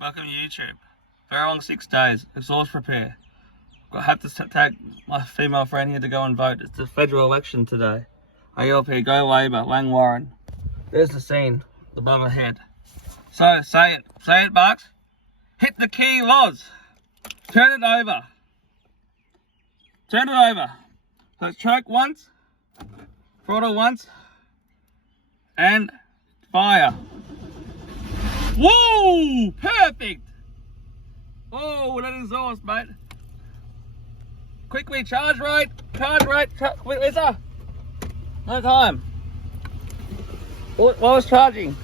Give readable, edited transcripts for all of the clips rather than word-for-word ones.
Welcome to YouTube. Very long 6 days. Exhaust repair. I have to tag my female friend here to go and vote. It's the federal election today. ALP, go Labor, Lang Warren. There's the scene above my head. So, say it, Bucks. Hit the key, Loz. Turn it over. Turn it over. So choke once, throttle once, and fire. Whoa! Perfect! Oh, that exhaust, mate. Quickly, charge right. Where's that? No time. While I was charging.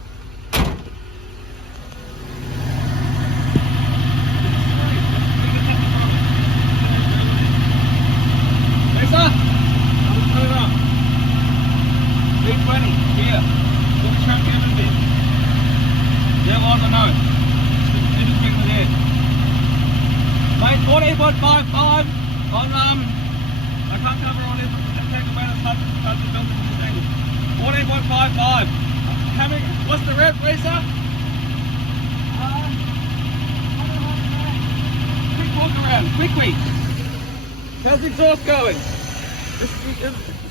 Lisa? Turn it up. 320, here. Just choke it a bit. Yeah, well, I don't know. Just bring it in. Mate, 14.55 on, I can't cover all this. Let's take away the touch the building thing. 14.55. What's the rev, Lisa? Quick walk around, quickly. How's the exhaust going? This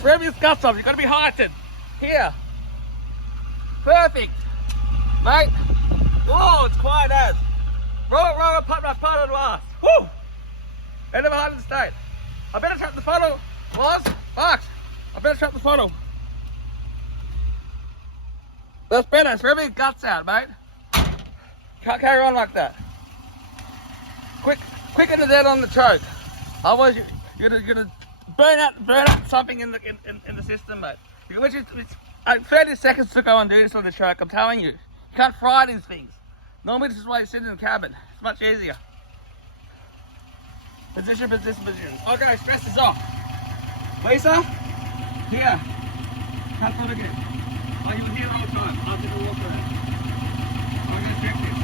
rev is guts off, you've got to be heightened. Here. Perfect. Mate. Whoa, it's quiet as. Roll, part of the last. Woo! End of a heightened state. I better trap the throttle. Fox, I better trap the throttle. That's better, it's revving guts out, mate. Can't carry on like that. Quicker to dead on the choke. Otherwise you're gonna burn out something in the system, mate. Which is 30 seconds to go and do this on the choke, I'm telling you. You can't fry these things. Normally this is why you sit in the cabin. It's much easier. Position. Okay, stress is off. Lisa, here. Cut foot again. Oh, you were here all the time. I'll take a walk around. I'm going to check this.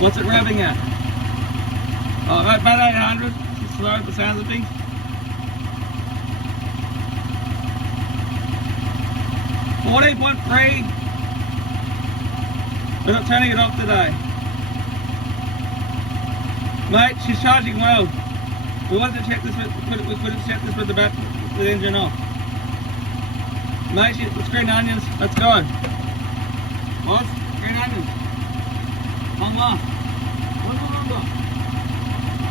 What's it revving at? Oh, about 800. Just slow the sounds of things. 14.3. We're not turning it off today. Mate, she's charging well. We wanted to check this we could have checked this with the engine off. Mate, it's green onions, let's go. What? Green onions. Long last. What's longer?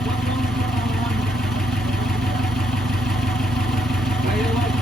What's longer? Where you like?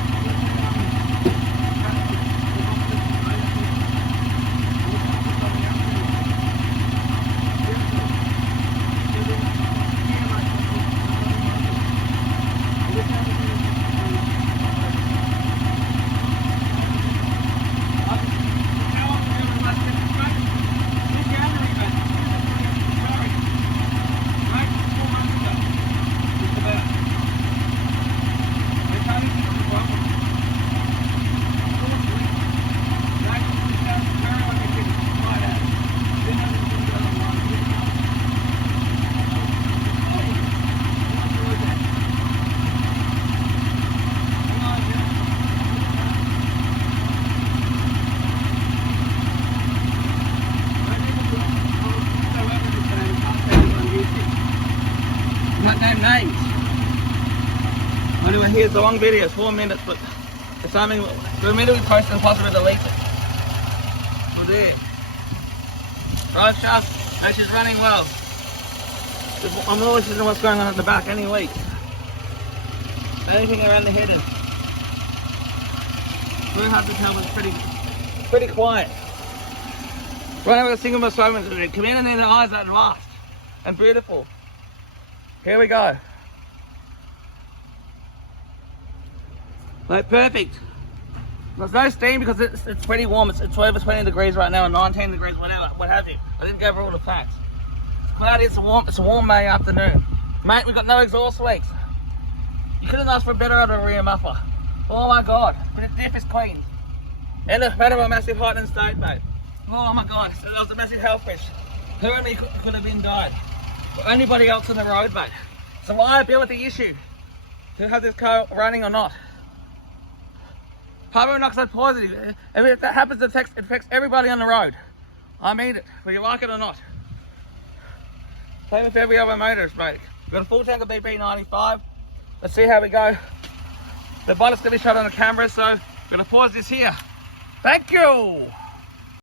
Names. Anyway, here's the long video, it's 4 minutes, but it's something we're meant to be posting and possibly delete it. So there. Drive shaft, and she's running well. I'm always listening to what's going on at the back any week. Anything around the head and very hard to tell, but it's pretty quiet. Right now with a single moment today. Come in and then the eyes at last. And beautiful. Here we go. Like perfect. There's no steam because it's pretty warm. It's over 20 degrees right now and 19 degrees, whatever, what have you. I didn't go over all the facts. It's cloudy, it's a warm May afternoon. Mate, we've got no exhaust leaks. You couldn't ask for better out of a rear muffler. Oh my God, but the diff is clean. And it's better of a massive heightened state, mate. Oh my God, that was a massive health risk. Who and me could have been died. Or anybody else on the road, mate. It's a liability issue to have this car running or not. Carbon monoxide positive, and if that happens, it affects everybody on the road. I mean it, whether you like it or not. Same with every other motor, mate. We've got a full tank of BP95. Let's see how we go. The pilot's going to be shot on the camera, so we're going to pause this here. Thank you.